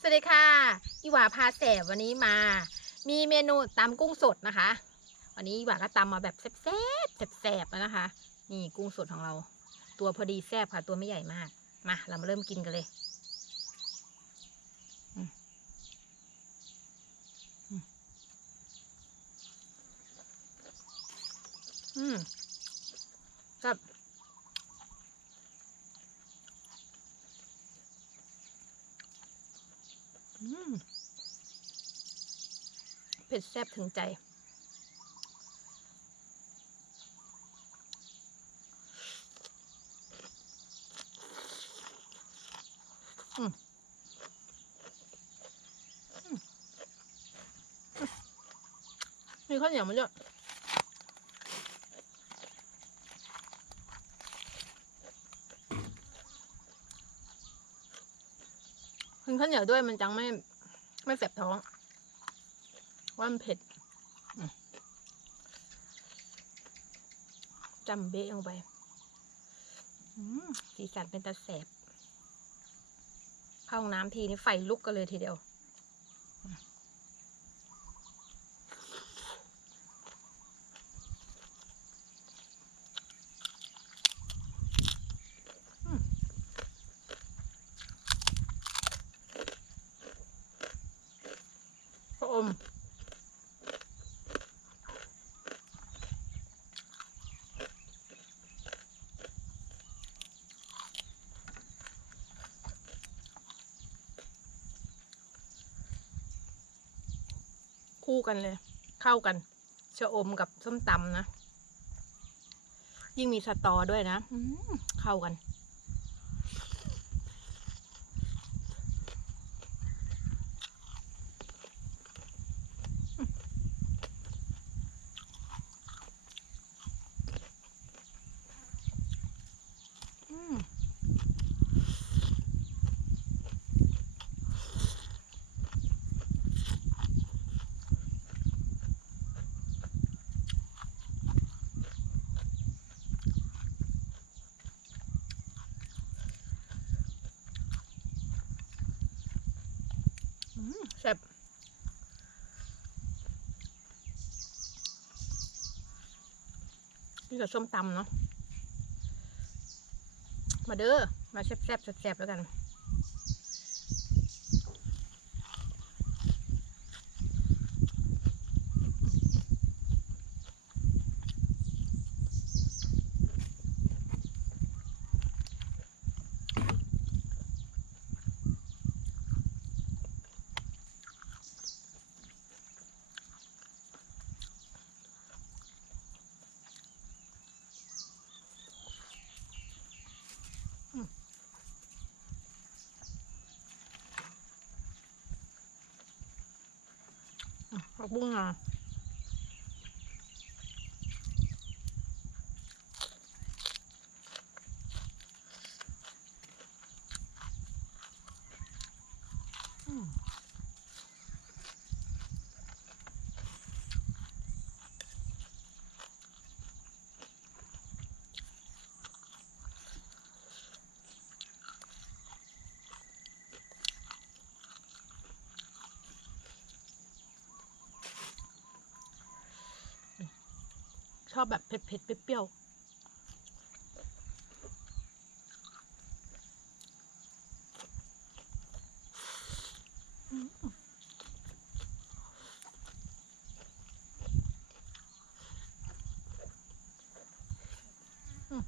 สวัสดีค่ะอีหวาพาแสบวันนี้มา มีเมนูตำกุ้งสดนะคะ วันนี้อีหวาก็ตำมาแบบแซ่บแซ่บๆแล้วนะคะ นี่กุ้งสดของเรา ตัวพอดีแซ่บค่ะ ตัวไม่ใหญ่มาก มา เรามาเริ่มกินกันเลยอืมอืมอืมครับ อืม เผ็ดแซ่บถึงใจ อืมมีข้าวเหนียวมาด้วยกินข้าวเหนียวด้วยมันจังไม่ไม่แสบท้อง ว่ามันเผ็ดอืมจำเบะลงไปอืมสีสันเป็นตาแสบเข้าห้องน้ำทีนี่ไฟลุกกันเลยทีเดียว คู่กันเลย เข้ากันชะอมกับส้มตำนะ ยิ่งมีสตอด้วยนะเข้ากัน อืมอืมแซ่บ นี่กับส้มตำเนาะ มาเด้อ มาแซ่บๆแซ่บๆแล้วกัน ผักบุ้งอะ อบแบบเผ็ดๆเปรี้ยวๆอืมอืม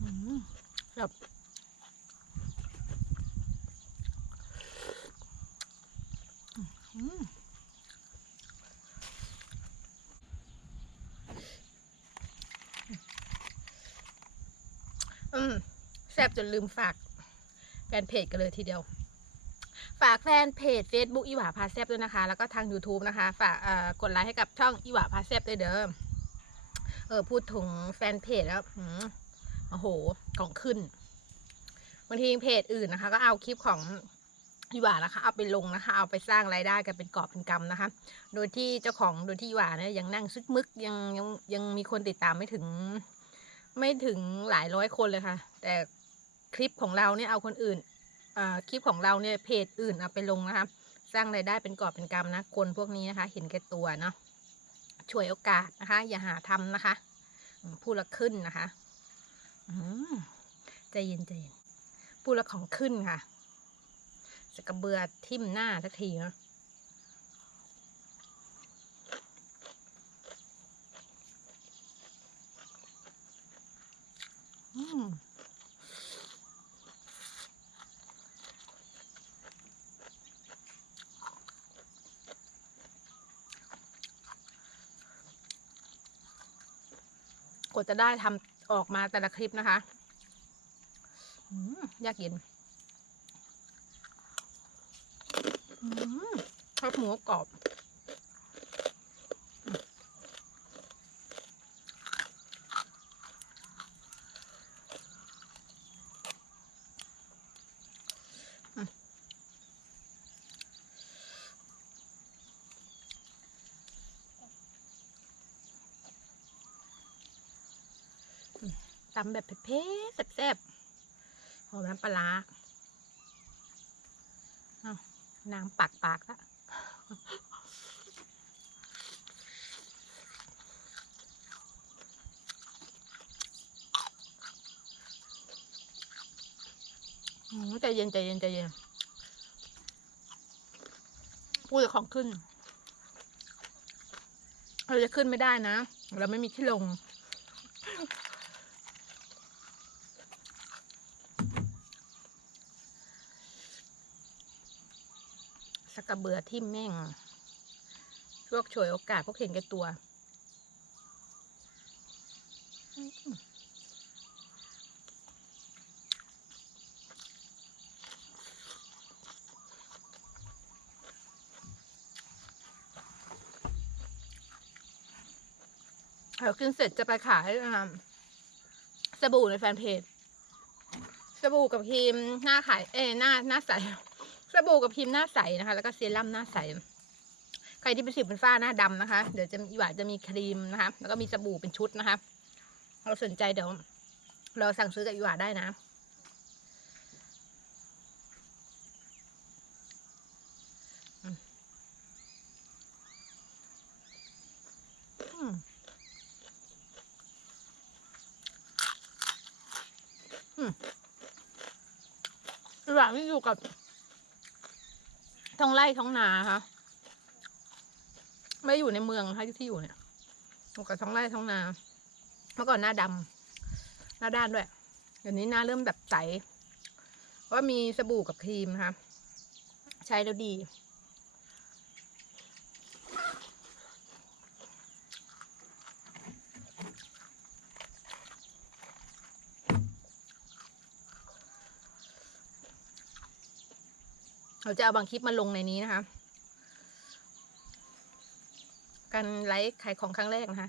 อืมแบบอืมอืมแซ่บจนลืมฝากแฟนเพจกันเลยทีเดียว ฝากแฟนเพจ Facebook อีหวาพาแซบด้วยนะคะ แล้วก็ทาง YouTube นะคะ ฝากกดไลค์ให้กับช่องอีหวาพาแซบด้วยเด้อเออพูดถึงแฟนเพจแล้วโอ้โหของขึ้นบางทีเพจอื่นนะคะ ก็เอาคลิปของอีหว่านะคะ เอาไปลงนะคะ เอาไปสร้างรายได้กันเป็นกอบเป็นกำนะคะ โดยที่เจ้าของโดยที่อีหว่าเนี่ยยังนั่งซึกมึกยังยังยังมีคนติดตามไม่ถึง ไม่ถึงหลายร้อยคนเลยค่ะ แต่ คลิปของเราเนี่ยเอาคนอื่นคลิปของเราเนี่ยเพจอื่นเอาไปลงนะคะสร้างรายได้เป็นกอบเป็นกำนะ คนพวกนี้นะคะ เห็นแก่ตัวเนาะช่วยโอกาสนะคะ อย่าหาทำนะคะอืมพูดละขึ้นนะคะอืมใจเย็นใจเย็นพูดละของขึ้นค่ะจะกระเบือทิ่มหน้าสักทีเนาะอืมก ว่าจะได้ทำออกมาแต่ละคลิปนะคะอยากเย็นชอบหมูกรอบ ตำแบบเผ็ดๆแซ่บๆหอมน้ำปลาร้าอ้าน้ำปากปากละใจเย็นใจเย็นใจเย็นพูดของขึ้น เราจะขึ้นไม่ได้นะ เราไม่มีที่ลง กระเบือทิ่มแม่งพวกฉวยโอกาสพวกเห็นแก่ตัว เดี๋ยวกินเสร็จจะไปขายอ่าสบู่ในแฟนเพจ สบู่กับครีมหน้าขาย เอ หน้าหน้าใส สบู่กับครีมหน้าใสนะคะ แล้วก็เซรั่มหน้าใส ใครที่เป็นสิวเป็นฝ้าหน้าดำนะคะ เดี๋ยวจะอีหวาจะมีครีมนะคะ แล้วก็มีสบู่เป็นชุดนะคะ เราสนใจเดี๋ยว เราสั่งซื้อกับอีหวาได้นะอืมอืมอีหวาที่อยู่กับ ท้องไร่ท้องนาค่ะ ไม่อยู่ในเมืองนะคะที่อยู่เนี่ยอยู่กับท้องไร่ท้องนา เมื่อก่อนหน้าดำหน้าด้านด้วยเดี๋ยวนี้หน้าเริ่มแบบใสเพราะว่ามีสบู่กับครีมนะคะใช้แล้วดี เราจะเอาบางคลิปมาลงในนี้นะคะ การไลฟ์ขายของครั้งแรกนะคะ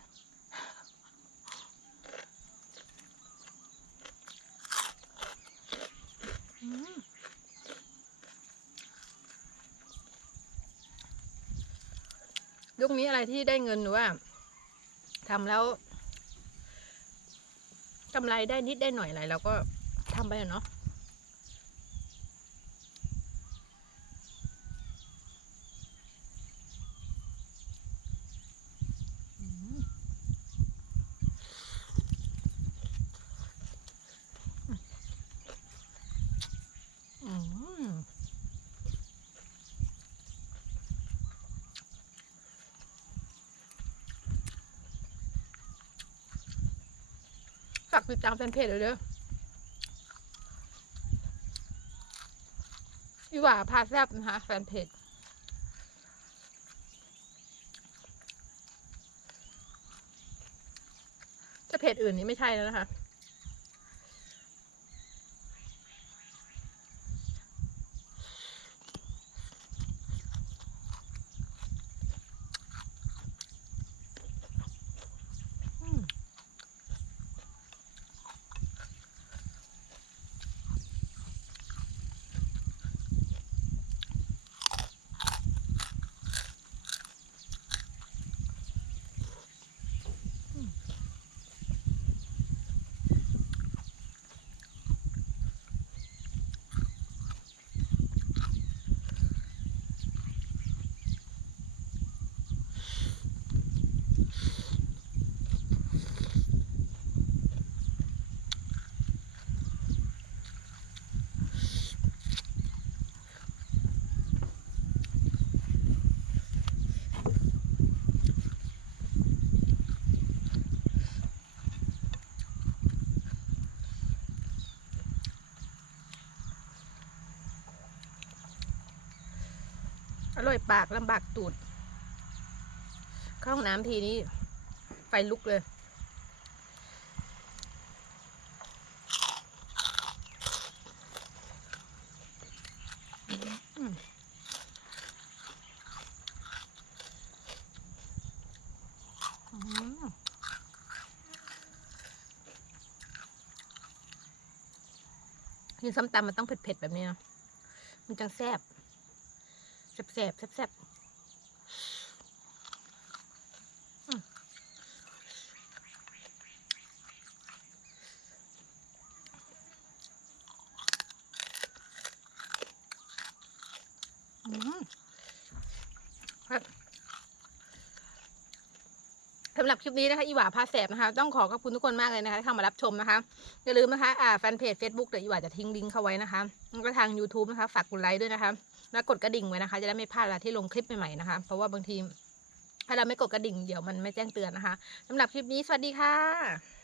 ยุคนี้อะไรที่ได้เงินหรือว่าทำแล้วกำไรได้นิดได้หน่อยอะไรเราก็ทำไปเนาะ อืมฝากติดตามแฟนเพจเลยเด้อพี่ว่าพาแซบนะคะแฟนเพจจะเพจอื่นนี้ไม่ใช่แล้วนะคะ่อยปากลำบากตูด เข้าห้องน้ำทีนี้ ไฟลุกเลยกินส้มตำมันต้องเผ็ดๆแบบนี้เนาะมันจังแซ่บ แซ่บแซ่บๆอืมอืมครับสำหรับคลิปนี้นะคะอีหวาพาแสบนะคะ ต้องขอขอบคุณทุกคนมากเลยนะคะที่เข้ามารับชมนะคะ อย่าลืมนะคะอ่าแฟนเพจ Facebook เดี๋ยวอีหวาจะทิ้งลิงก์เข้าไว้นะคะแล้วก็ทาง YouTube นะคะ ฝากกดไลค์ด้วยนะคะ แล้วกดกระดิ่งไว้นะคะ จะได้ไม่พลาดเวลาที่ลงคลิปใหม่ๆนะคะ เพราะว่าบางทีถ้าเราไม่กดกระดิ่งเดี๋ยวมันไม่แจ้งเตือนนะคะสำหรับคลิปนี้สวัสดีค่ะ